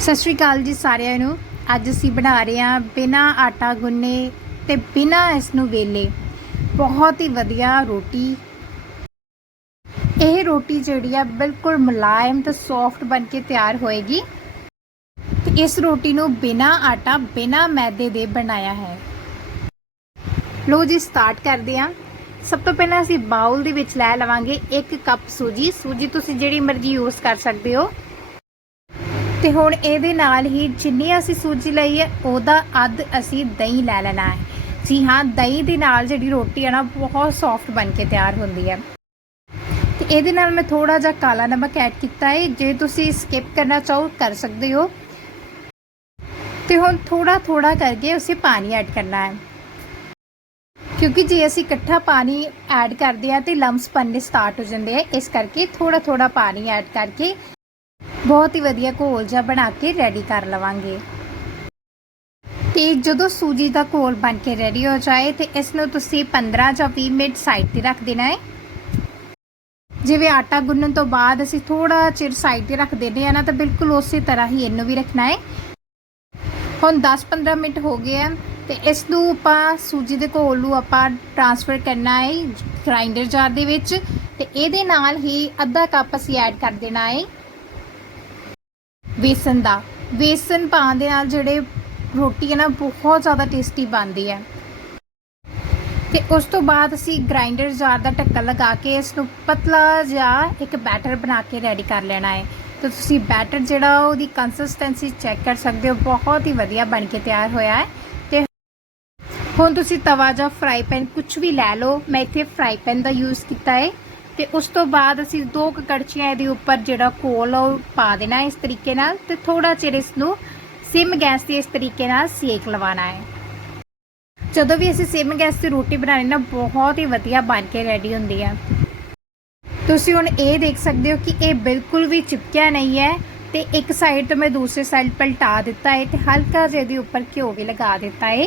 ਸਤਿ ਸ਼੍ਰੀ ਅਕਾਲ ਜੀ ਸਾਰਿਆਂ ਨੂੰ। ਅੱਜ ਅਸੀਂ ਬਣਾ ਰਹੇ ਹਾਂ ਬਿਨਾ ਆਟਾ ਗੁੰਨੇ ਤੇ ਬਿਨਾ ਇਸ ਨੂੰ ਵੇਲੇ। ਬਹੁਤ ਹੀ ਵਧੀਆ ਰੋਟੀ। ਇਹ ਰੋਟੀ ਜਿਹੜੀ ਆ ਬਿਲਕੁਲ ਮੁਲਾਇਮ ਤੇ ਸੌਫਟ ਬਣ ਕੇ ਤਿਆਰ ਹੋਏਗੀ। ਤੇ ਇਸ ਰੋਟੀ ਨੂੰ ਬਿਨਾ ਆਟਾ, ਬਿਨਾ ਮੈਦੇ ਦੇ ਬਣਾਇਆ ਹੈ। ਲੋ ਜੀ ਸਟਾਰਟ ਕਰਦੇ ਹਾਂ। ਸਭ ਤੋਂ ਪਹਿਲਾਂ ਅਸੀਂ ਬਾਉਲ ਦੇ ਵਿੱਚ ਲੈ ਲਵਾਂਗੇ 1 ਕੱਪ ਸੂਜੀ। ਸੂਜੀ ਤੁਸੀਂ ਜਿਹੜੀ ਮਰਜ਼ੀ ਯੂਜ਼ ਕਰ ਸਕਦੇ ਹੋ। ਤੇ ਹੁਣ ਇਹਦੇ ਨਾਲ ਹੀ ਜਿੰਨੀ ਅਸੀਂ ਸੂਜੀ ਲਈ ਹੈ, ਉਹਦਾ ਅੱਧ ਅਸੀਂ ਦਹੀਂ ਲੈ ਲੈਣਾ ਹੈ। ਜੀ ਹਾਂ, ਦਹੀਂ ਦੇ ਨਾਲ ਜਿਹੜੀ ਰੋਟੀ ਹੈ ਨਾ, ਬਹੁਤ ਸੌਫਟ ਬਣ ਕੇ ਤਿਆਰ ਹੁੰਦੀ ਹੈ। ਤੇ ਇਹਦੇ ਨਾਲ ਮੈਂ ਥੋੜਾ ਜਿਹਾ ਕਾਲਾ ਨਮਕ ਐਡ ਕੀਤਾ ਹੈ। ਜੇ ਤੁਸੀਂ ਸਕਿਪ ਕਰਨਾ ਚਾਹੋ, ਕਰ ਸਕਦੇ ਹੋ। ਤੇ ਹੁਣ ਥੋੜਾ ਥੋੜਾ ਕਰਕੇ ਉਸੇ ਪਾਣੀ ਐਡ ਕਰਨਾ ਹੈ। ਕਿਉਂਕਿ ਜੇ ਅਸੀਂ ਇਕੱਠਾ ਪਾਣੀ ਐਡ ਕਰਦੇ ਆ ਤੇ ਲੰਪਸ ਬਣਨੇ ਸਟਾਰਟ ਹੋ ਜਾਂਦੇ ਆ, ਇਸ ਕਰਕੇ ਥੋੜਾ ਥੋੜਾ ਪਾਣੀ ਐਡ ਕਰਕੇ ਬਹੁਤ ਹੀ ਵਧੀਆ ਘੋਲ ਜਿਹਾ ਬਣਾ ਕੇ ਰੈਡੀ ਕਰ ਲਵਾਂਗੇ। ਤੇ ਜਦੋਂ ਸੂਜੀ ਦਾ ਘੋਲ ਬਣ ਕੇ ਰੈਡੀ ਹੋ ਜਾਏ ਤੇ ਇਸ ਨੂੰ ਤੁਸੀਂ 15 ਜਾਂ 20 ਮਿੰਟ ਸਾਈਡ ਤੇ ਰੱਖ ਦੇਣਾ ਹੈ। ਜਿਵੇਂ ਆਟਾ ਗੁੰਨਣ ਤੋਂ ਬਾਅਦ ਅਸੀਂ ਥੋੜਾ ਚਿਰ ਸਾਈਡ ਤੇ ਰੱਖ ਦਿੰਦੇ ਆ ਨਾ ਤਾਂ ਬਿਲਕੁਲ ਉਸੇ ਤਰ੍ਹਾਂ ਹੀ ਇਹਨੂੰ ਵੀ ਰੱਖਣਾ ਹੈ। ਹੁਣ 10-15 ਮਿੰਟ ਹੋ ਗਏ ਆ ਤੇ ਇਸ ਨੂੰ ਆਪਾਂ ਸੂਜੀ ਦੇ ਘੋਲ ਨੂੰ ਆਪਾਂ ਟ੍ਰਾਂਸਫਰ ਕਰਨਾ ਹੈ ਗ੍ਰਾਈਂਡਰ ਜਾਰ ਦੇ ਵਿੱਚ ਤੇ ਇਹਦੇ ਨਾਲ ਹੀ ਅੱਧਾ ਕੱਪ ਅਸੀਂ ਐਡ ਕਰ ਦੇਣਾ ਹੈ। ਵੇਸਨ ਦਾ। ਵੇਸਨ ਪਾਉਣ ਦੇ ਨਾਲ ਜਿਹੜੇ ਰੋਟੀ ਹੈ ਨਾ, ਬਹੁਤ ਜ਼ਿਆਦਾ ਟੇਸਟੀ ਬਣਦੀ ਹੈ। ਤੇ ਉਸ ਤੋਂ ਬਾਅਦ ਅਸੀਂ ਗ੍ਰਾਈਂਡਰ ਜਾਰ ਦਾ ਢੱਕਣ ਲਗਾ ਕੇ ਇਸ ਨੂੰ ਪਤਲਾ ਜਿਹਾ ਇੱਕ ਬੈਟਰ ਬਣਾ ਕੇ ਰੈਡੀ ਕਰ ਲੈਣਾ ਹੈ। ਤੇ ਤੁਸੀਂ ਬੈਟਰ ਜਿਹੜਾ ਉਹਦੀ ਕੰਸਿਸਟੈਂਸੀ ਚੈੱਕ ਕਰ ਸਕਦੇ ਹੋ। ਬਹੁਤ ਹੀ ਵਧੀਆ ਬਣ ਕੇ ਤਿਆਰ ਹੋਇਆ ਹੈ। ਤੇ ਹੁਣ ਤੁਸੀਂ ਤਵਾ ਜਾਂ ਫਰਾਈ ਪੈਨ ਕੁਝ ਵੀ ਲੈ ਲਓ। ਮੈਂ ਇੱਥੇ ਫਰਾਈ ਪੈਨ ਦਾ ਯੂਜ਼ ਕੀਤਾ ਹੈ। ਤੇ ਉਸ ਤੋਂ ਬਾਅਦ ਅਸੀਂ ਦੋ ਕੁ ਕੜਛੀਆਂ ਇਹਦੇ ਉੱਪਰ ਜਿਹੜਾ ਕੋਲ ਪਾ ਦੇਣਾ ਇਸ ਤਰੀਕੇ ਨਾਲ ਤੇ ਥੋੜਾ ਚਿਰ ਇਸ ਨੂੰ ਸਿਮ ਗੈਸ ਤੇ ਇਸ ਤਰੀਕੇ ਨਾਲ ਸੇਕ ਲਵਾਉਣਾ ਹੈ। ਜਦੋਂ ਵੀ ਅਸੀਂ ਸਿਮ ਗੈਸ ਤੇ ਰੋਟੀ ਬਣਾਣੀ ਨਾ, ਬਹੁਤ ਹੀ ਵਧੀਆ ਬਣ ਕੇ ਰੈਡੀ ਹੁੰਦੀ ਹੈ ਤੁਸੀਂ ਹੁਣ ਇਹ ਦੇਖ ਸਕਦੇ ਹੋ ਕਿ ਇਹ ਬਿਲਕੁਲ ਵੀ ਚਿਪਕਿਆ ਨਹੀਂ ਹੈ ਤੇ ਇੱਕ ਸਾਈਡ ਤੋਂ ਮੈਂ ਦੂਸਰੇ ਸਾਈਡ ਪਲਟਾ ਦਿੱਤਾ ਹੈ ਤੇ ਹਲਕਾ ਜਿਹਾ ਇਹਦੇ ਉੱਪਰ ਘਿਓ ਵੀ ਲਗਾ ਦਿੱਤਾ ਹੈ।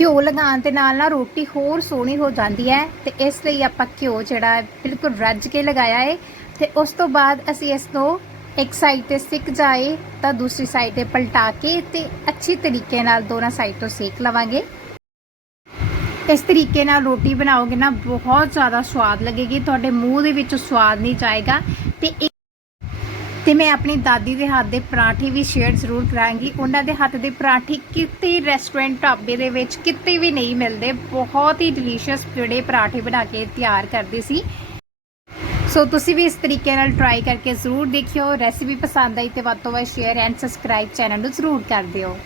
ਘਿਓ ਲਗਾਉਣ ਦੇ ਨਾਲ ਨਾ ਰੋਟੀ ਹੋਰ ਸੋਹਣੀ ਹੋ ਜਾਂਦੀ ਹੈ ਤੇ ਇਸ ਲਈ ਆਪਾਂ ਘਿਓ ਜਿਹੜਾ ਬਿਲਕੁਲ ਰੱਜ ਕੇ ਲਗਾਇਆ ਹੈ ਤੇ ਉਸ ਤੋਂ ਬਾਅਦ ਅਸੀਂ ਇਸ ਨੂੰ ਇੱਕ ਸਾਈਡ ਤੇ ਸਿੱਕ ਜਾਏ ਤਾਂ ਦੂਸਰੀ ਸਾਈਡ ਤੇ ਪਲਟਾ ਕੇ ਤੇ ਅੱਛੀ ਤਰੀਕੇ ਨਾਲ ਦੋਨਾਂ ਸਾਈਡ ਤੋਂ ਸੇਕ ਲਵਾਂਗੇ। ਇਸ ਤਰੀਕੇ ਨਾਲ ਰੋਟੀ ਬਣਾਓਗੇ ਨਾ ਬਹੁਤ ਜ਼ਿਆਦਾ ਸਵਾਦ ਲੱਗੇਗੀ, ਤੁਹਾਡੇ ਮੂੰਹ ਦੇ ਵਿੱਚ ਸਵਾਦ ਨਹੀਂ ਜਾਏਗਾ ਤੇ ਤੇ ਮੈਂ ਆਪਣੀ ਦਾਦੀ ਦੇ ਹੱਥ ਦੇ ਪਰਾਂਠੇ ਵੀ ਸ਼ੇਅਰ ਜ਼ਰੂਰ ਕਰਾਂਗੀ। ਉਹਨਾਂ ਦੇ ਹੱਥ ਦੇ ਪਰਾਂਠੇ ਕਿਤੇ ਰੈਸਟੋਰੈਂਟ ਢਾਬੇ ਦੇ ਵਿੱਚ ਕਿਤੇ ਵੀ ਨਹੀਂ ਮਿਲਦੇ। ਬਹੁਤ ਹੀ ਡਿਲੀਸ਼ੀਅਸ ਜਿਹੜੇ ਪਰਾਂਠੇ ਬਣਾ ਕੇ ਤਿਆਰ ਕਰਦੇ ਸੀ। ਸੋ ਤੁਸੀਂ ਵੀ ਇਸ ਤਰੀਕੇ ਨਾਲ ਟਰਾਈ ਕਰਕੇ ਜ਼ਰੂਰ ਦੇਖਿਓ। ਰੈਸਿਪੀ ਪਸੰਦ ਆਈ ਤੇ ਵੱਧ ਤੋਂ ਵੱਧ ਸ਼ੇਅਰ ਐਂਡ ਸਬਸਕ੍ਰਾਈਬ ਚੈਨਲ ਨੂੰ ਜ਼ਰੂਰ ਕਰ ਦਿਓ।